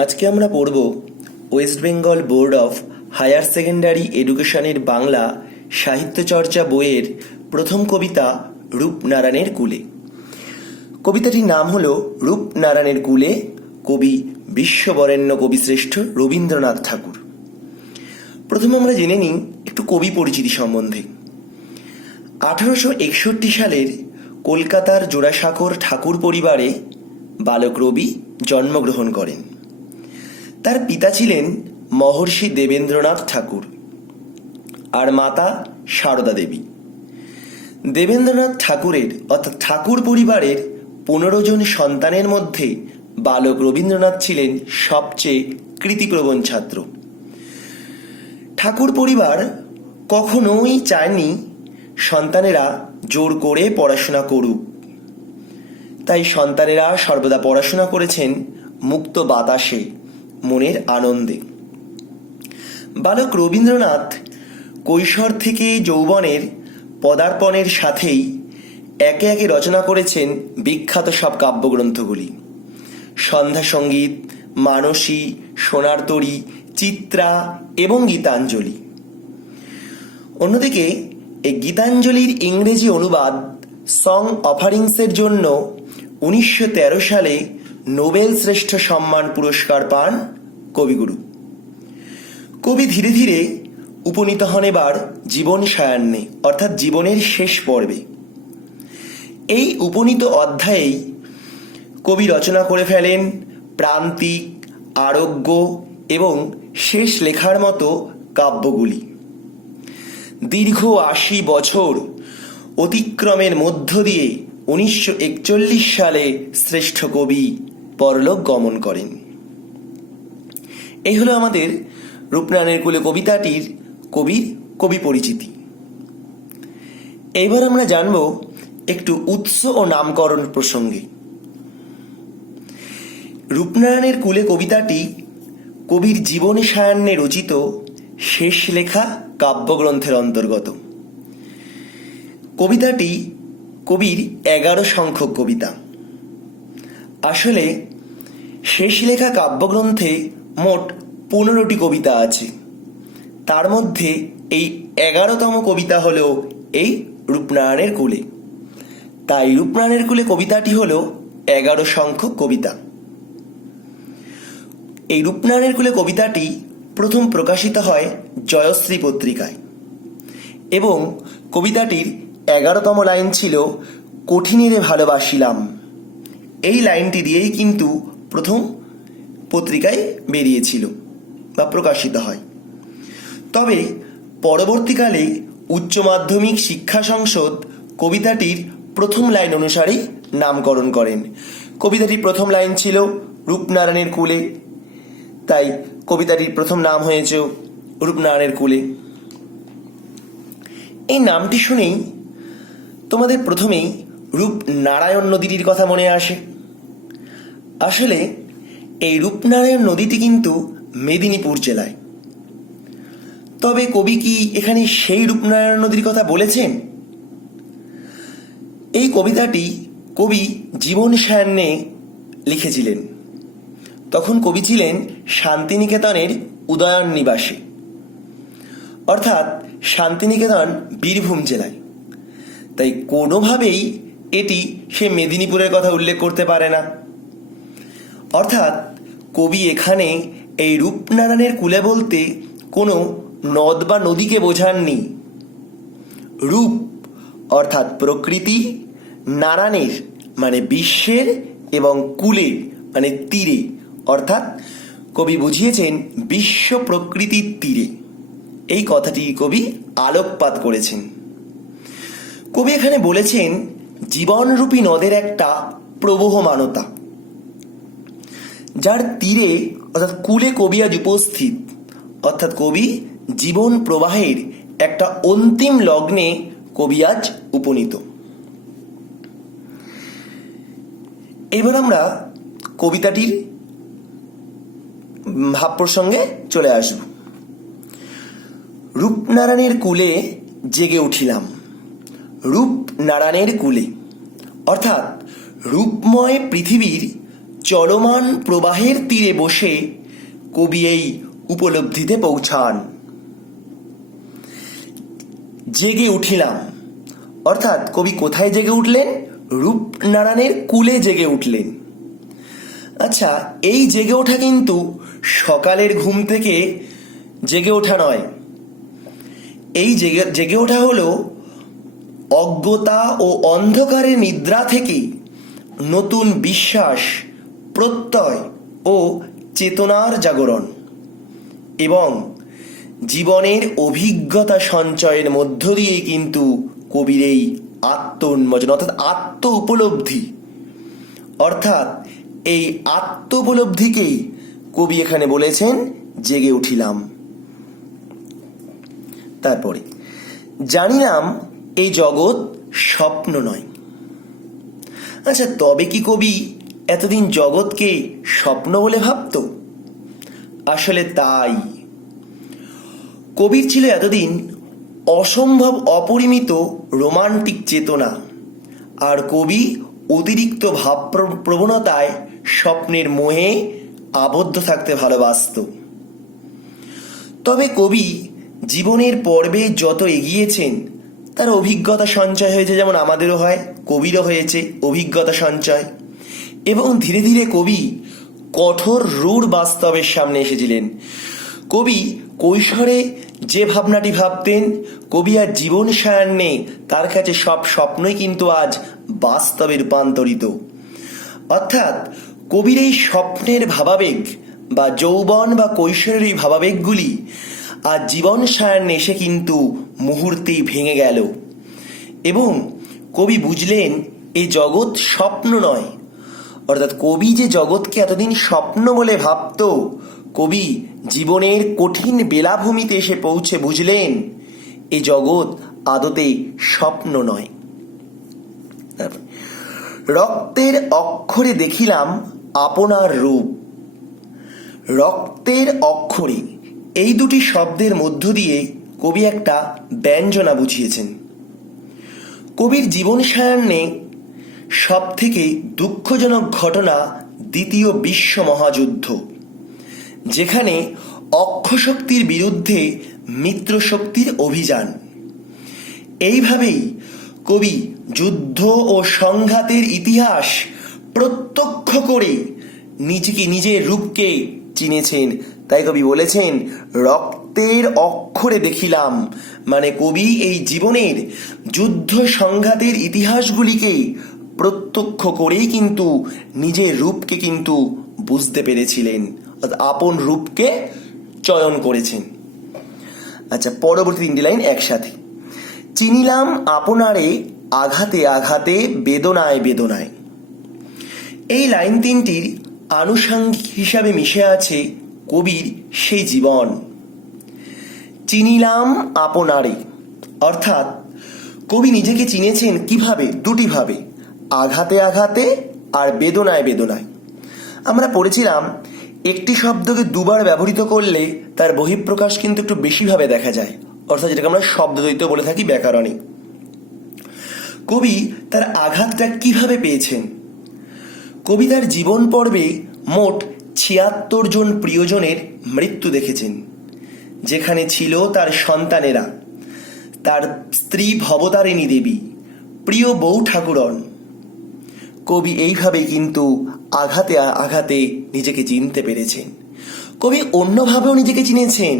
আজকে আমরা পড়ব west Bengal board of higher secondary এডুকেশনের বাংলা সাহিত্যচর্চা বইয়ের প্রথম কবিতা রূপনারায়ণের কুলে। কবিতাটির নাম হল রূপনারায়ণের কুলে, কবি বিশ্ববরেণ্য কবিশ্রেষ্ঠ রবীন্দ্রনাথ ঠাকুর। প্রথমে আমরা জেনে নিই একটু কবি পরিচিতি সম্বন্ধে। 1861 সালের কলকাতার জোড়াসাঁকোর ঠাকুর পরিবারে বালক রবি জন্মগ্রহণ করেন। তার পিতা ছিলেন মহর্ষি দেবেন্দ্রনাথ ঠাকুর আর মাতা সারদা দেবী। দেবেন্দ্রনাথ ঠাকুরের অর্থাৎ ঠাকুর পরিবারের 15 জন সন্তানের মধ্যে বালক রবীন্দ্রনাথ ছিলেন সবচেয়ে কৃতিপ্রবণ ছাত্র। ঠাকুর পরিবার কখনোই চায়নি সন্তানেরা জোর করে পড়াশোনা করুক, তাই সন্তানেরা সর্বদা পড়াশোনা করেছেন মুক্ত বাতাসে, মনের আনন্দে। বালক রবীন্দ্রনাথ কৈশোর থেকে যৌবনের পদার্পণের সাথেই একে একে রচনা করেছেন বিখ্যাত সব কাব্যগ্রন্থগুলি: সন্ধ্যা সঙ্গীত, মানসী, সোনার তরী, চিত্রা এবং গীতাঞ্জলি। অন্যদিকে এই গীতাঞ্জলির ইংরেজি অনুবাদ সং অফারিংসের জন্য 1913 সালে নোবেল শ্রেষ্ঠ সম্মান পুরস্কার পান কবিগুরু। কবি ধীরে ধীরে উপনীত হন এবার জীবন সায়ান্নে অর্থাৎ জীবনের শেষ পর্বে। এই উপনীত অধ্যায়েই কবি রচনা করে ফেলেন প্রান্তিক, আরোগ্য এবং শেষ লেখার মতো কাব্যগুলি। দীর্ঘ 80 বছর অতিক্রমের মধ্য দিয়ে 1941 সালে শ্রেষ্ঠ কবি পরলোক গমন করেন। এই হলো আমাদের রূপনারায়ণের কুলে কবিতাটির কবি পরিচিতি। এইবার আমরা জানব একটু উৎস ও নামকরণ প্রসঙ্গে। রূপনারায়ণের কুলে কবিতাটি কবির জীবন সায়ান্নে রচিত শেষ লেখা কাব্যগ্রন্থের অন্তর্গত। কবিতাটি কবির 11 সংখ্যক কবিতা। আসলে শেষ লেখা কাব্যগ্রন্থে মোট 15টি কবিতা আছে, তার মধ্যে এই 11তম কবিতা হল এই রূপনারায়ণের কুলে। তাই রূপনারায়ণের কুলে কবিতাটি হল 11 সংখ্যক কবিতা। এই রূপনারায়ণের কুলে কবিতাটি প্রথম প্রকাশিত হয় জয়শ্রী পত্রিকায় এবং কবিতাটির 11তম লাইন ছিল কঠিনিরে ভালোবাসিলাম। এই লাইনটি দিয়েই কিন্তু প্রথম পত্রিকায় বেরিয়েছিল বা প্রকাশিত হয়। তবে পরবর্তীকালে উচ্চ মাধ্যমিক শিক্ষা সংসদ কবিতাটির প্রথম লাইন অনুসারেই নামকরণ করেন। কবিতাটির প্রথম লাইন ছিল রূপনারায়ণের কুলে, তাই কবিতাটির প্রথম নাম হয়েছে রূপনারায়ণের কুলে। এই নামটি শুনেই তোমাদের প্রথমেই রূপনারায়ণ নদীটির কথা মনে আসে। আসলে এই রূপনারায়ণ নদীটি কিন্তু মেদিনীপুর জেলায়। তবে কবি কি এখানে সেই রূপনারায়ণ নদীর কথা বলেছেন? এই কবিতাটি কবি জীবন সায়ান্নে লিখেছিলেন। তখন কবি ছিলেন শান্তিনিকেতনের উদয়ন নিবাসে, অর্থাৎ শান্তিনিকেতন বীরভূম জেলায়। তাই কোনোভাবেই এটি সে মেদিনীপুরের কথা উল্লেখ করতে পারে না। অর্থাৎ কবি এখানে এই রূপনারায়ণের কুলে বলতে কোনো নদ বা নদীকে বোঝাননি। রূপ অর্থাৎ প্রকৃতি, নারায়ণের মানে বিশ্বের, এবং কুলে মানে তীরে, অর্থাৎ কবি বুঝিয়েছেন বিশ্ব প্রকৃতির তীরে। এই কথাটি কবি আলোকপাত করেছেন। কবি এখানে বলেছেন জীবনরূপী নদের একটা প্রবহমানতা, যার তীরে অর্থাৎ কুলে কবি আজ উপস্থিত। অর্থাৎ কবি জীবন প্রবাহের একটা অন্তিম লগ্নে কবি আজ উপনীত। এবার আমরা কবিতাটির ভাব প্রসঙ্গে চলে আসব। রূপনারায়ণের কুলে জেগে উঠিলাম, রূপনারায়ণের কুলে, অর্থাৎ রূপময় পৃথিবীর চলমান প্রবাহের তীরে বসে কবি এই উপলব্ধিতে পৌঁছান। জেগে উঠিলাম, অর্থাৎ কবি কোথায় জেগে উঠলেন? রূপনারায়ণের কুলে জেগে উঠলেন। আচ্ছা, এই জেগে ওঠা কিন্তু সকালের ঘুম থেকে জেগে ওঠা নয়। এই জেগে ওঠা হলো অজ্ঞতা ও অন্ধকারের নিদ্রা থেকে নতুন বিশ্বাস, প্রত্যয় ও চেতনার জাগরণ এবং জীবনের অভিজ্ঞতা সঞ্চয়ের মধ্য দিয়ে কিন্তু কবির এই আত্মোন্মোচন অর্থাৎ আত্ম উপলব্ধি, অর্থাৎ এই আত্ম উপলব্ধিকেই কবি এখানে বলেছেন জেগে উঠিলাম। তারপরে জানিলাম এই জগৎ স্বপ্ন নয়। আচ্ছা, তবে কি কবি এতদিন জগৎকে স্বপ্ন বলে ভাবত? আসলে তাই। কবির ছিল এতদিন অসম্ভব অপরিমিত রোমান্টিক চেতনা, আর কবি অতিরিক্ত ভাব প্রবণতায় স্বপ্নের মোহে আবদ্ধ থাকতে ভালোবাসত। তবে কবি জীবনের পর্বে যত এগিয়েছেন তার অভিজ্ঞতা সঞ্চয় হয়েছে, যেমন আমাদেরও হয়, কবিরও হয়েছে অভিজ্ঞতা সঞ্চয়, এবং ধীরে ধীরে কবি কঠোর রূঢ় বাস্তবের সামনে এসেছিলেন। কবি কৈশোরে যে ভাবনাটি ভাবতেন, কবি আর জীবন সায়ান্নে তার কাছে সব স্বপ্নই কিন্তু আজ বাস্তবে রূপান্তরিত। অর্থাৎ কবির এই স্বপ্নের ভাবাবেগ বা যৌবন বা কৈশোরের এই ভাবাবেগগুলি আজ জীবন সায়ান্নে এসে কিন্তু মুহূর্তেই ভেঙে গেল এবং কবি বুঝলেন এই জগৎ স্বপ্ন নয়। অর্থাৎ কবি যে জগৎকে এতদিন স্বপ্ন বলে ভাবত, কবি জীবনের কঠিন বেলাভূমিতে এসে পৌঁছে বুঝলেন এই জগৎ আদতে স্বপ্ন নয়। রক্তের অক্ষরে দেখিলাম আপনার রূপ। রক্তের অক্ষরে, এই দুটি শব্দের মধ্য দিয়ে কবি একটা ব্যঞ্জনা বুঝিয়েছেন। কবির জীবন সায়ান্নে সব থেকে দুঃখজনক ঘটনা দ্বিতীয় বিশ্ব মহাযুদ্ধ, যেখানে অক্ষশক্তির বিরুদ্ধে মিত্রশক্তির অভিযান। এইভাবেই কবি যুদ্ধ ও সংঘাতের ইতিহাস প্রত্যক্ষ করে নিজের রূপকে চিনেছেন। তাই কবি বলেছেন রক্তের অক্ষরে দেখিলাম, মানে কবি এই জীবনের যুদ্ধ সংঘাতের ইতিহাসগুলিকে প্রত্যক্ষ করেই কিন্তু নিজের রূপকে কিন্তু বুঝতে পেরেছিলেন, আপন রূপকে চয়ন করেছেন। আচ্ছা, পরবর্তী তিনটি লাইন একসাথে। চিনিলাম আপনারে আঘাতে আঘাতে বেদনায় বেদনায়। এই লাইন তিনটির আনুষঙ্গিক হিসাবে মিশে আছে কবির সেই জীবন। চিনিলাম আপনারে, অর্থাৎ কবি নিজেকে চিনেছেন কিভাবে? দুটি ভাবে, আঘাতে আঘাতে আর বেদনায় বেদনায়। আমরা পড়েছিলাম একটি শব্দকে দুবার ব্যবহৃত করলে তার বহিঃপ্রকাশ কিন্তু একটু বেশিভাবে দেখা যায়, অর্থাৎ যেটাকে আমরা শব্দদ্বৈত বলে থাকি ব্যাকরণে। কবি তার আঘাতটা কিভাবে পেয়েছেন? কবি তার জীবন পর্বে মোট ৭৬ জন প্রিয়জনের মৃত্যু দেখেছেন, যেখানে ছিল তার সন্তানেরা, তার স্ত্রী ভবতারিণী দেবী, প্রিয় বউ ঠাকুরন। কবি এইভাবে কিন্তু আঘাতে আঘাতে নিজেকে চিনতে পেরেছেন। কবি অন্যভাবেও নিজেকে চিনেছেন,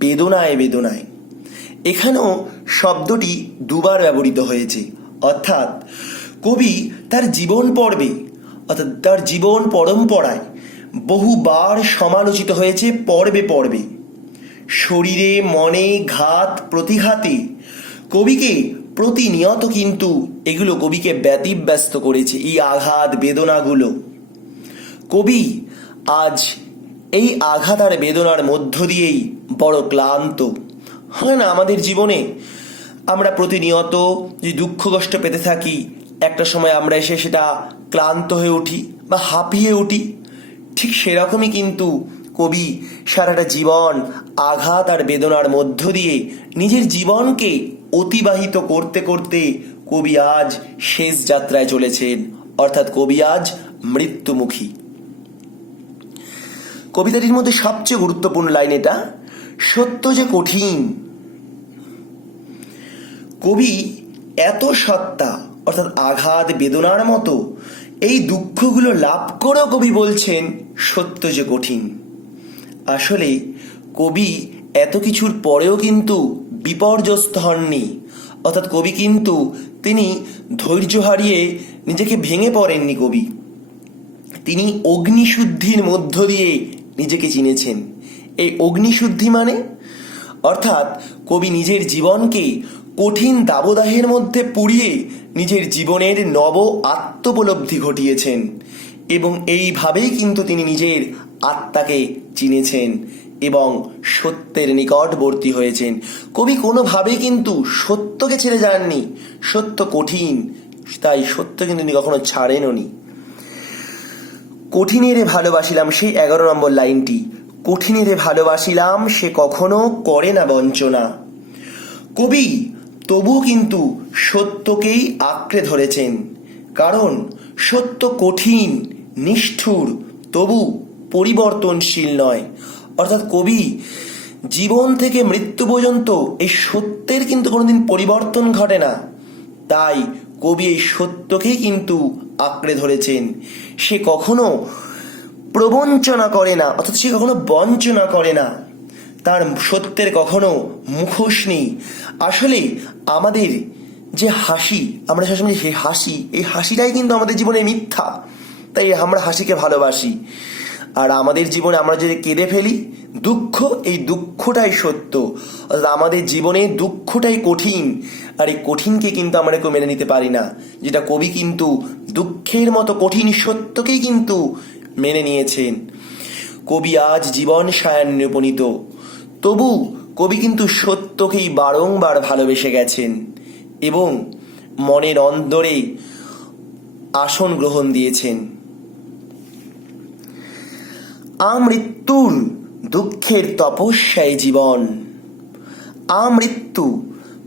বেদনায় বেদনায়। এখানেও শব্দটি দুবার ব্যবহৃত হয়েছে, অর্থাৎ কবি তার জীবন পর্বে অর্থাৎ তার জীবন পরম্পরায় বহুবার সমালোচিত হয়েছে পর্বে পর্বে। শরীরে মনে ঘাত প্রতিঘাতে কবিকে প্রতিনিয়ত কিন্তু এগুলো কবিকে ব্যতিব্যস্ত করেছে, এই আঘাত বেদনাগুলো। কবি আজ এই আঘাত আর বেদনার মধ্য দিয়েই বড় ক্লান্ত। হয় না আমাদের জীবনে আমরা প্রতিনিয়ত যে দুঃখ কষ্ট পেতে থাকি, একটা সময় আমরা এসে সেটা ক্লান্ত হয়ে উঠি বা হাঁপিয়ে উঠি। ঠিক সেরকমই কিন্তু কবি সারাটা জীবন আঘাত আর বেদনার মধ্য দিয়ে নিজের জীবনকে অতিবাহিত করতে করতে কবি আজ শেষ যাত্রায় চলেছেন, অর্থাৎ কবি আজ মৃত্যুমুখী। কবিতাটির মধ্যে সবচেয়ে গুরুত্বপূর্ণ লাইন এটা, সত্য যে কঠিন। কবি এত সত্তা অর্থাৎ আঘাত বেদনার মতো এই দুঃখগুলো লাভ করেও কবি বলছেন সত্য যে কঠিন। আসলে কবি এত কিছুর পরেও কিন্তু বিপর্যস্ত হননি, অর্থাৎ কবি কিন্তু তিনি ধৈর্য হারিয়ে নিজেকে ভেঙে পড়েননি। কবি তিনি অগ্নিশুদ্ধির মধ্য দিয়ে নিজেকে চিনেছেন। এই অগ্নিশুদ্ধি মানে অর্থাৎ কবি নিজের জীবনকে কঠিন দাবদাহের মধ্যে পুড়িয়ে নিজের জীবনের নব আত্মোপলব্ধি ঘটিয়েছেন এবং এইভাবেই কিন্তু তিনি নিজের আত্মাকে চিনেছেন এবং সত্যের নিকটবর্তী হয়েছেন। কবি কোনোভাবেই কিন্তু সত্যকে ছেড়ে যাননি। সত্য কঠিন, তাই সত্য কিন্তু তিনি কখনো ছাড়েননি। কঠিনেরে ভালোবাসিলাম, সেই 11 নম্বর লাইনটি, কঠিনেরে ভালোবাসিলাম সে কখনো করে না বঞ্চনা। কবি তবুও কিন্তু সত্যকেই আঁকড়ে ধরেছেন, কারণ সত্য কঠিন, নিষ্ঠুর, তবু পরিবর্তনশীল নয়। অর্থাৎ কবি জীবন থেকে মৃত্যু পর্যন্ত এই সত্যের কিন্তু কোনোদিন পরিবর্তন ঘটে না। তাই কবি এই সত্যকেই কিন্তু আঁকড়ে ধরেছেন। সে কখনো প্রবঞ্চনা করে না, অর্থাৎ সে কখনো বঞ্চনা করে না। তার সত্যের কখনো মুখোশ নেই। আসলে আমাদের যে হাসি, আমরা সবসময় হাসি, এই হাসিটাই কিন্তু আমাদের জীবনে মিথ্যা। তাই আমরা হাসিকে ভালোবাসি। আর আমাদের জীবনে আমরা যদি কেঁদে ফেলি, দুঃখ, এই দুঃখটাই সত্য। অর্থাৎ আমাদের জীবনে দুঃখটাই কঠিন, আর এই কঠিনকে কিন্তু আমরা কেউ মেনে নিতে পারি না। যেটা কবি কিন্তু দুঃখের মতো কঠিন সত্যকেই কিন্তু মেনে নিয়েছেন। কবি আজ জীবন সায়ান্নে উপনীত, তবু কবি কিন্তু সত্যকেই বারংবার ভালোবেসে গেছেন এবং মনের অন্তরে আসন গ্রহণ দিয়েছেন। আমৃত্যুর দুঃখের তপস্যায় জীবন। আমৃত্যু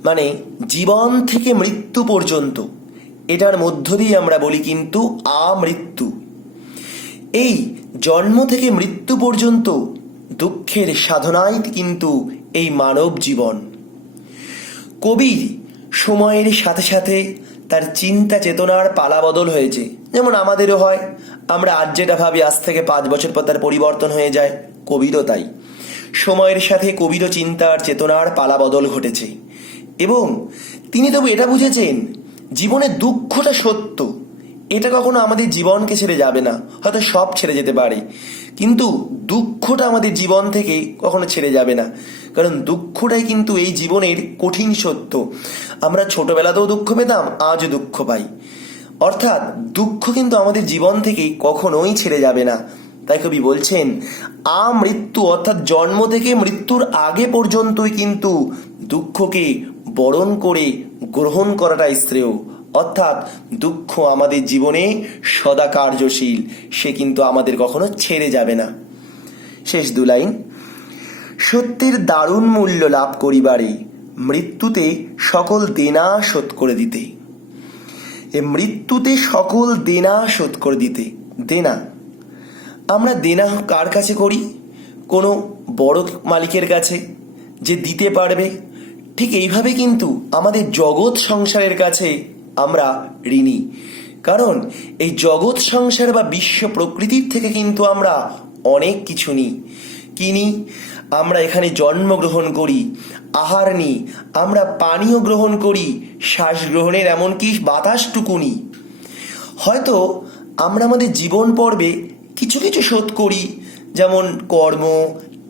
মানে জীবন থেকে মৃত্যু পর্যন্ত, এটার মধ্য দিয়ে আমরা বলি কিন্তু আমৃত্যু। এই জন্ম থেকে মৃত্যু পর্যন্ত দুঃখের সাধনায় কিন্তু এই মানব জীবন। কবির সময়ের সাথে সাথে তার চিন্তা চেতনার পালা বদল হয়েছে, যেমন আমাদেরও হয়। আমরা আজ যেটা ভাবি, আজ থেকে 5 বছর পর তার পরিবর্তন হয়ে যায়। কবিরও তাই, সময়ের সাথে কবিরও চিন্তার চেতনার পালা বদল ঘটেছে এবং তিনি তবু এটা বুঝেছেন জীবনে দুঃখটা সত্য, এটা কখনো আমাদের জীবনকে ছেড়ে যাবে না। হয়তো সব ছেড়ে যেতে পারে, কিন্তু দুঃখটা আমাদের জীবন থেকে কখনো ছেড়ে যাবে না, কারণ দুঃখটাই কিন্তু এই জীবনের কঠিন সত্য। আমরা ছোটবেলাতেও দুঃখ পেতাম, আজও দুঃখ পাই। অর্থাৎ দুঃখ কিন্তু আমাদের জীবন থেকে কখনোই ছেড়ে যাবে না। তাই কবি বলছেন আমৃত্যু, অর্থাৎ জন্ম থেকে মৃত্যুর আগে পর্যন্তই কিন্তু দুঃখকে বরণ করে গ্রহণ করাটাই শ্রেয়। অর্থাৎ দুঃখ আমাদের জীবনে সদা কার্যশীল, সে কিন্তু আমাদের কখনো ছেড়ে যাবে না। শেষ 2 লাইন, সত্যের দারুণ মূল্য লাভ করিবারে মৃত্যুতে সকল দেনা শোধ করে দিতে। মৃত্যুতে সকল দেনা শোধ করে দিতে। দেনা, আমরা দেনা কার কাছে করি? কোনো বড় মালিকের কাছে, যে দিতে পারবে। ঠিক এইভাবে কিন্তু আমাদের জগৎ সংসারের কাছে আমরা ঋণী, কারণ এই জগৎ সংসার বা বিশ্ব প্রকৃতির থেকে কিন্তু আমরা অনেক কিছু নিই। কিনি, আমরা এখানে জন্মগ্রহণ করি, আহার নিই, আমরা পানীয় গ্রহণ করি, শ্বাস গ্রহণের এমনকি বাতাসটুকু নিই। হয়তো আমরা আমাদের জীবন পর্বে কিছু কিছু শোধ করি, যেমন কর্ম,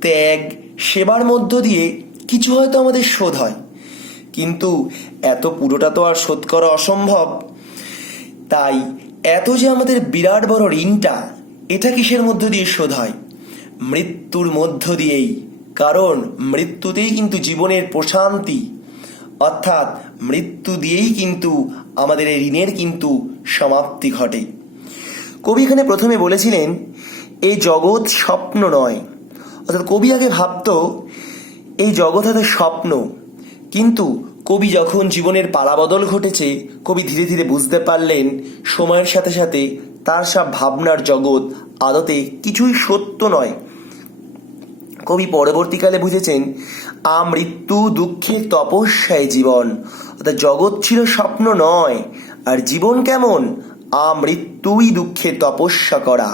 ত্যাগ, সেবার মধ্য দিয়ে কিছু হয়তো আমাদের শোধ হয়, কিন্তু এত পুরোটা তো আর শোধ করা অসম্ভব। তাই এত যে আমাদের বিরাট বড় ঋণটা, এটা কিসের মধ্য দিয়ে শোধ হয়? মৃত্যুর মধ্য দিয়েই। কারণ মৃত্যুতেই কিন্তু জীবনের প্রশান্তি, অর্থাৎ মৃত্যু দিয়েই কিন্তু আমাদের এই ঋণের কিন্তু সমাপ্তি ঘটে। কবি এখানে প্রথমে বলেছিলেন এই জগৎ স্বপ্ন নয়। অর্থাৎ কবি আগে ভাবত এই জগৎ হয়তো স্বপ্ন, কিন্তু কবি যখন জীবনের পালাবদল ঘটেছে, কবি ধীরে ধীরে বুঝতে পারলেন সময়ের সাথে সাথে তার সব ভাবনার জগৎ আদতে কিছুই সত্য নয়। কবি পরবর্তীকালে বুঝেছেন আমৃত্যু দুঃখের তপস্যায় জীবন, অর্থাৎ জগৎ ছিল স্বপ্ন নয়, আর জীবন কেমন? আমৃত্যুই দুঃখের তপস্যা করা,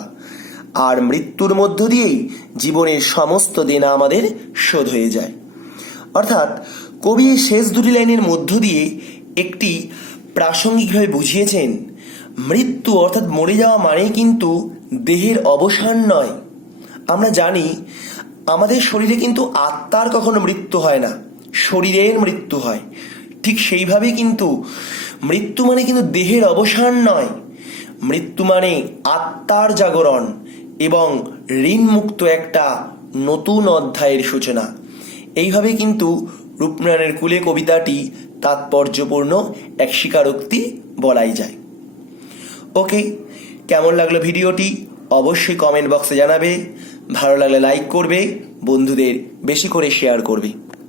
আর মৃত্যুর মধ্য দিয়েই জীবনের সমস্ত দেনা আমাদের শোধ হয়ে যায়। অর্থাৎ কবি এই শেষ দুটি লাইনের মধ্য দিয়ে একটি প্রাসঙ্গিকভাবে বুঝিয়েছেন মৃত্যু অর্থাৎ মরে যাওয়া মানেই কিন্তু দেহের অবসান নয়। আমরা জানি আমাদের শরীরে কিন্তু আত্মার কখনো মৃত্যু হয় না, শরীরের মৃত্যু হয়। ঠিক সেইভাবেই কিন্তু মৃত্যু মানে কিন্তু দেহের অবসান নয়, মৃত্যু মানে আত্মার জাগরণ এবং ঋণমুক্ত একটা নতুন অধ্যায়ের সূচনা। এইভাবে কিন্তু রূপনারায়ণের কুলে কবিতাটি তাৎপর্যপূর্ণ এক স্বীকারোক্তি বলাই যায়। ওকে, কেমন লাগলো ভিডিওটি অবশ্যই কমেন্ট বক্সে জানাবে। ভালো লাগলে লাইক করবে, বন্ধুদের বেশি করে শেয়ার করবে।